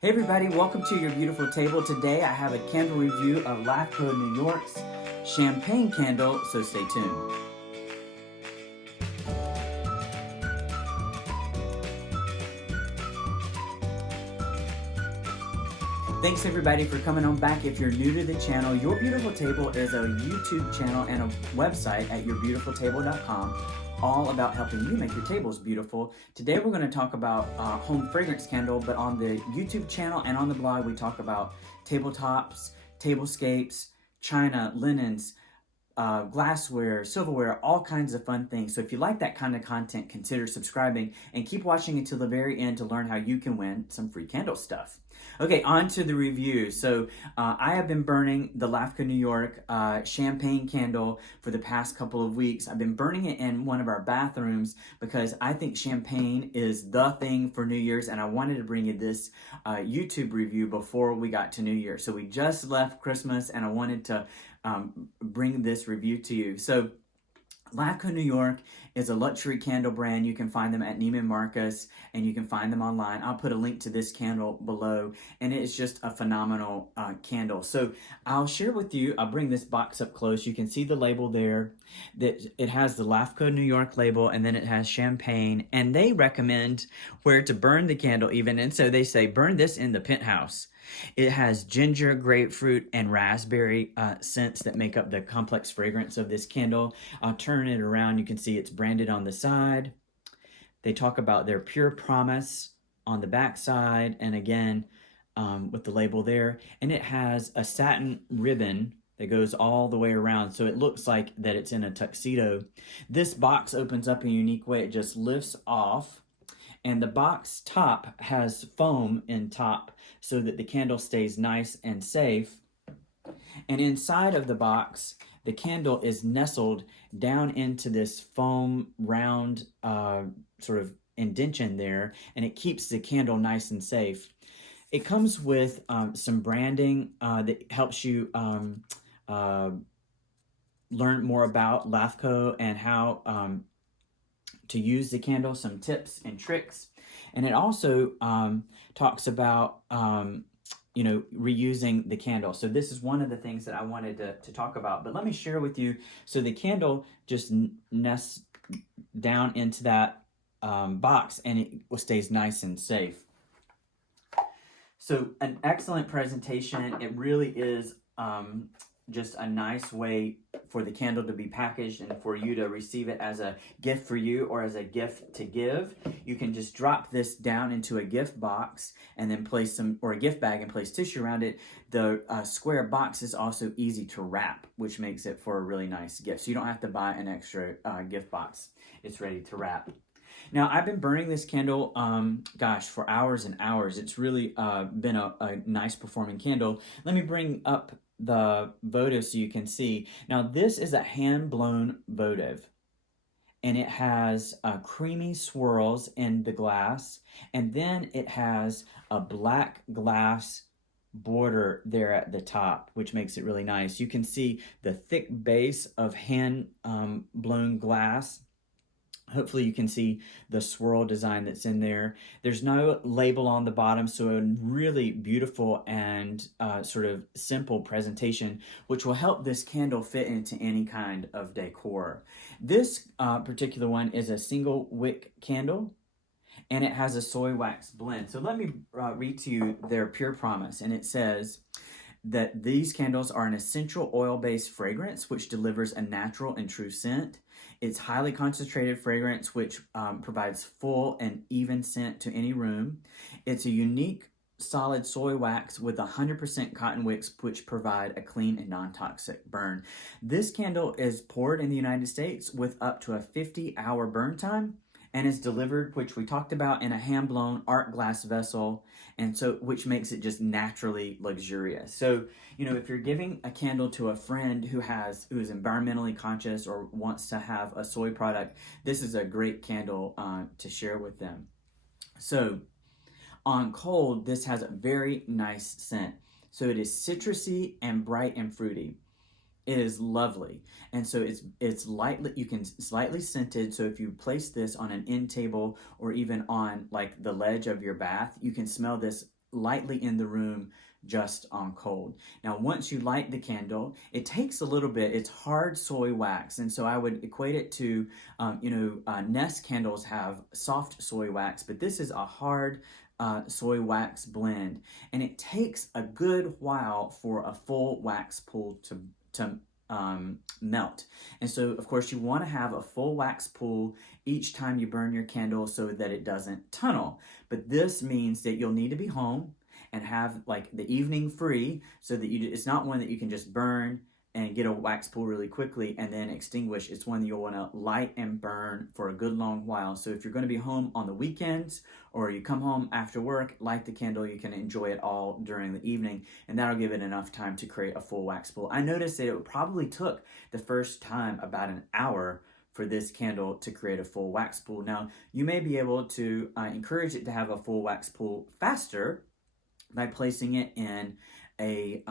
Hey everybody, welcome to your beautiful table. Today I have a candle review of LAFCO New York's Champagne candle, so stay tuned. Thanks everybody for coming on back. If you're new to the channel, Your Beautiful Table is a YouTube channel and a website at yourbeautifultable.com, all about helping you make your tables beautiful. Today we're going to talk about home fragrance candle, but on the YouTube channel and on the blog we talk about tabletops, tablescapes, china, linens, glassware, silverware, all kinds of fun things. So if you like that kind of content, consider subscribing and keep watching until the very end to learn how you can win some free candle stuff. Okay, on to the review. So I have been burning the LAFCO New York Champagne candle for the past couple of weeks. I've been burning it in one of our bathrooms because I think champagne is the thing for New Year's, and I wanted to bring you this YouTube review before we got to New Year. So we just left Christmas, and I wanted to bring this review to you. So LAFCO New York is a luxury candle brand. You can find them at Neiman Marcus and you can find them online. I'll put a link to this candle below, and it is just a phenomenal candle. So I'll share with you, I'll bring this box up close. You can see the label there, that it has the LAFCO New York label, and then it has champagne, and they recommend where to burn the candle even. And so they say, burn this in the penthouse. It has ginger, grapefruit, and raspberry scents that make up the complex fragrance of this candle. I'll turn it around. You can see it's branded on the side. They talk about their pure promise on the back side, and again, with the label there. And it has a satin ribbon that goes all the way around, so it looks like that it's in a tuxedo. This box opens up in a unique way. It just lifts off, and the box top has foam in top so that the candle stays nice and safe. And inside of the box, the candle is nestled down into this foam round sort of indention there, and it keeps the candle nice and safe. It comes with some branding that helps you learn more about LAFCO and how to use the candle, some tips and tricks. And it also talks about reusing the candle. So this is one of the things that I wanted to talk about, but let me share with you. So the candle just nests down into that box, and it stays nice and safe. So an excellent presentation. It really is just a nice way for the candle to be packaged and for you to receive it as a gift for you or as a gift to give. You can just drop this down into a gift box and then place some, or a gift bag, and place tissue around it. The square box is also easy to wrap, which makes it for a really nice gift. So you don't have to buy an extra gift box. It's ready to wrap. Now, I've been burning this candle, for hours and hours. It's really been a nice performing candle. Let me bring up the Votive so you can see. Now, this is a hand-blown Votive, and it has creamy swirls in the glass, and then it has a black glass border there at the top, which makes it really nice. You can see the thick base of hand blown glass. Hopefully you can see the swirl design that's in there. There's no label on the bottom, so a really beautiful and sort of simple presentation, which will help this candle fit into any kind of decor. This particular one is a single wick candle, and it has a soy wax blend. So let me read to you their pure promise, and it says that these candles are an essential oil-based fragrance which delivers a natural and true scent. It's highly concentrated fragrance which provides full and even scent to any room. It's a unique solid soy wax with 100% cotton wicks, which provide a clean and non-toxic burn. This candle is poured in the United States with up to a 50-hour burn time, and is delivered, which we talked about, in a hand-blown art glass vessel, and so which makes it just naturally luxurious. So, if you're giving a candle to a friend who is environmentally conscious or wants to have a soy product, this is a great candle to share with them. So, on cold, this has a very nice scent. So it is citrusy and bright and fruity. It is lovely, and so it's lightly, slightly scented. So if you place this on an end table or even on like the ledge of your bath, you can smell this lightly in the room just on cold. Now, once you light the candle, it takes a little bit. It's hard soy wax, and so I would equate it to, Nest candles have soft soy wax, but this is a hard soy wax blend, and it takes a good while for a full wax pool to melt. And so, of course, you want to have a full wax pool each time you burn your candle so that it doesn't tunnel. But this means that you'll need to be home and have like the evening free so that it's not one that you can just burn and get a wax pool really quickly and then extinguish. It's one that you'll want to light and burn for a good long while. So if you're going to be home on the weekends or you come home after work, light the candle. You can enjoy it all during the evening, and that'll give it enough time to create a full wax pool. I noticed that it probably took the first time about an hour for this candle to create a full wax pool. Now, you may be able to encourage it to have a full wax pool faster by placing it in a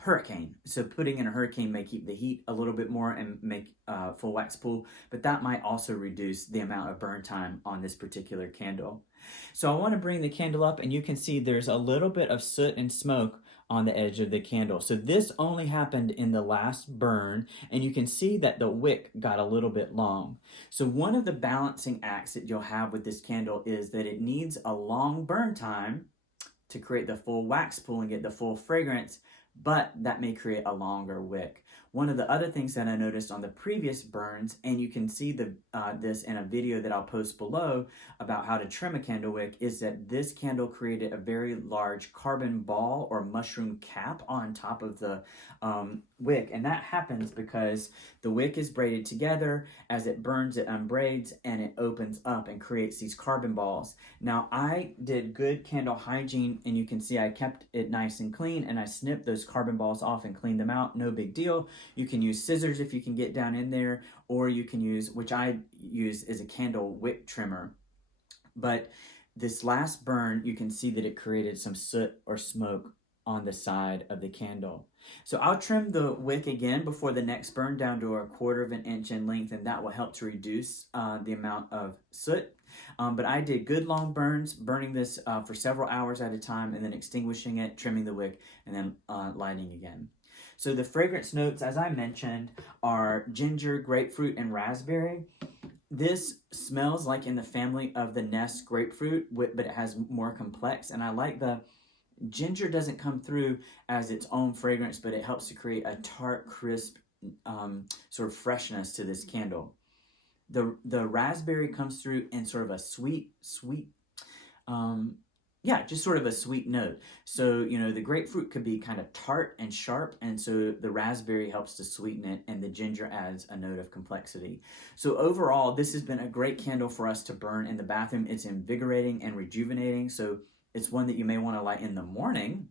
hurricane. So putting in a hurricane may keep the heat a little bit more and make full wax pool, but that might also reduce the amount of burn time on this particular candle. So I want to bring the candle up, and you can see there's a little bit of soot and smoke on the edge of the candle. So this only happened in the last burn, and you can see that the wick got a little bit long. So one of the balancing acts that you'll have with this candle is that it needs a long burn time to create the full wax pool and get the full fragrance, but that may create a longer wick. One of the other things that I noticed on the previous burns, and you can see this in a video that I'll post below about how to trim a candle wick, is that this candle created a very large carbon ball or mushroom cap on top of the wick. And that happens because the wick is braided together. As it burns, it unbraids and it opens up and creates these carbon balls. Now, I did good candle hygiene, and you can see I kept it nice and clean, and I snipped those carbon balls off and cleaned them out. No big deal. You can use scissors if you can get down in there, or you can use, which I use, is a candle wick trimmer. But this last burn, you can see that it created some soot or smoke on the side of the candle. So I'll trim the wick again before the next burn down to 1/4 of an inch in length, and that will help to reduce the amount of soot. But I did good long burns, burning this for several hours at a time, and then extinguishing it, trimming the wick, and then lighting again. So the fragrance notes, as I mentioned, are ginger, grapefruit, and raspberry. This smells like in the family of the Nest grapefruit, but it has more complex. And I like the ginger doesn't come through as its own fragrance, but it helps to create a tart, crisp sort of freshness to this candle. The raspberry comes through in sort of a sweet, just sort of a sweet note. So, the grapefruit could be kind of tart and sharp, and so the raspberry helps to sweeten it, and the ginger adds a note of complexity. So overall, this has been a great candle for us to burn in the bathroom. It's invigorating and rejuvenating, so it's one that you may want to light in the morning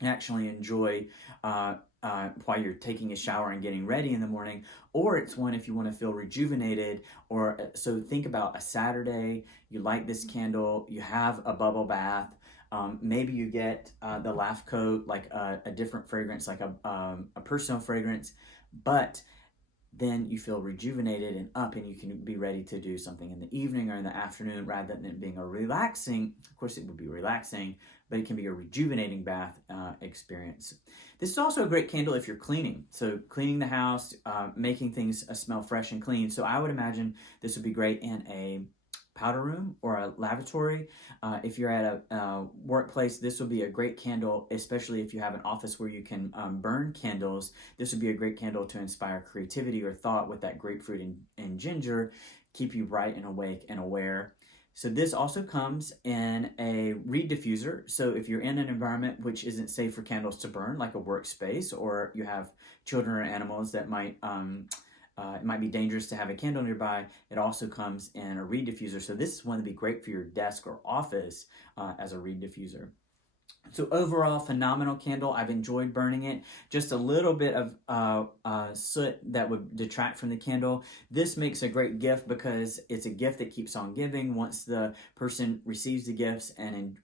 and actually enjoy while you're taking a shower and getting ready in the morning, or it's one if you want to feel rejuvenated. Or so think about a Saturday, you light this candle, you have a bubble bath, maybe you get the LAFCO, like a different fragrance, like a personal fragrance, but then you feel rejuvenated and up, and you can be ready to do something in the evening or in the afternoon, rather than it being a relaxing, of course it would be relaxing, but it can be a rejuvenating bath experience. This is also a great candle if you're cleaning. So cleaning the house, making things smell fresh and clean. So I would imagine this would be great in a powder room or a lavatory. If you're at a workplace, this would be a great candle, especially if you have an office where you can burn candles. This would be a great candle to inspire creativity or thought with that grapefruit and ginger, keep you bright and awake and aware. So this also comes in a reed diffuser. So if you're in an environment which isn't safe for candles to burn, like a workspace, or you have children or animals that might it might be dangerous to have a candle nearby, it also comes in a reed diffuser. So this is one that'd be great for your desk or office as a reed diffuser. So overall, phenomenal candle. I've enjoyed burning it. Just a little bit of soot that would detract from the candle. This makes a great gift because it's a gift that keeps on giving. Once the person receives the gifts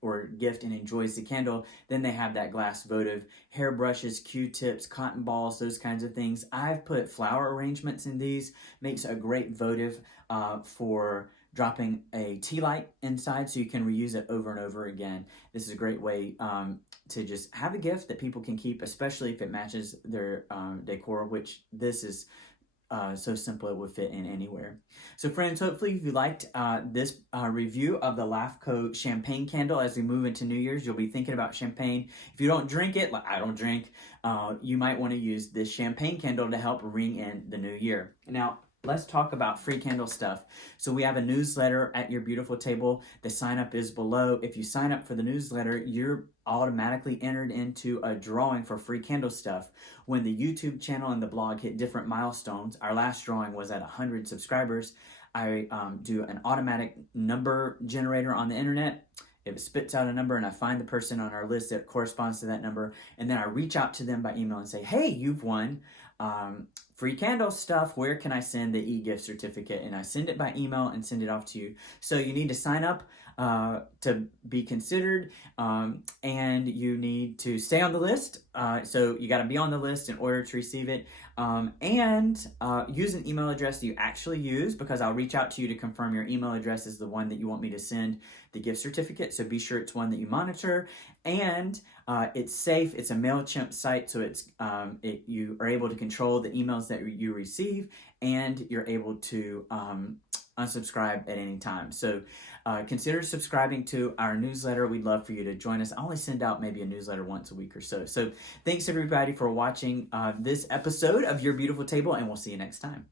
or gift and enjoys the candle, then they have that glass votive. Hairbrushes, Q-tips, cotton balls, those kinds of things. I've put flower arrangements in these. Makes a great votive for dropping a tea light inside so you can reuse it over and over again. This is a great way to just have a gift that people can keep, especially if it matches their decor, which this is so simple it would fit in anywhere. So friends, hopefully if you liked this review of the LAFCO Champagne candle as we move into New Year's, you'll be thinking about champagne. If you don't drink it, like I don't drink, you might want to use this champagne candle to help ring in the new year. Now, let's talk about free candle stuff. So we have a newsletter at your beautiful table. The sign up is below. If you sign up for the newsletter, you're automatically entered into a drawing for free candle stuff. When the YouTube channel and the blog hit different milestones, our last drawing was at 100 subscribers. I do an automatic number generator on the internet. It spits out a number and I find the person on our list that corresponds to that number. And then I reach out to them by email and say, hey, you've won free candle stuff. Where can I send the e-gift certificate? And I send it by email and send it off to you. So you need to sign up to be considered, and you need to stay on the list. So you got to be on the list in order to receive it, and use an email address that you actually use, because I'll reach out to you to confirm your email address is the one that you want me to send the gift certificate. So be sure it's one that you monitor, and it's safe. It's a MailChimp site, so it's you are able to control the emails that you receive, and you're able to unsubscribe at any time. So consider subscribing to our newsletter. We'd love for you to join us. I only send out maybe a newsletter once a week or so. So thanks everybody for watching this episode of Your Beautiful Table, and we'll see you next time.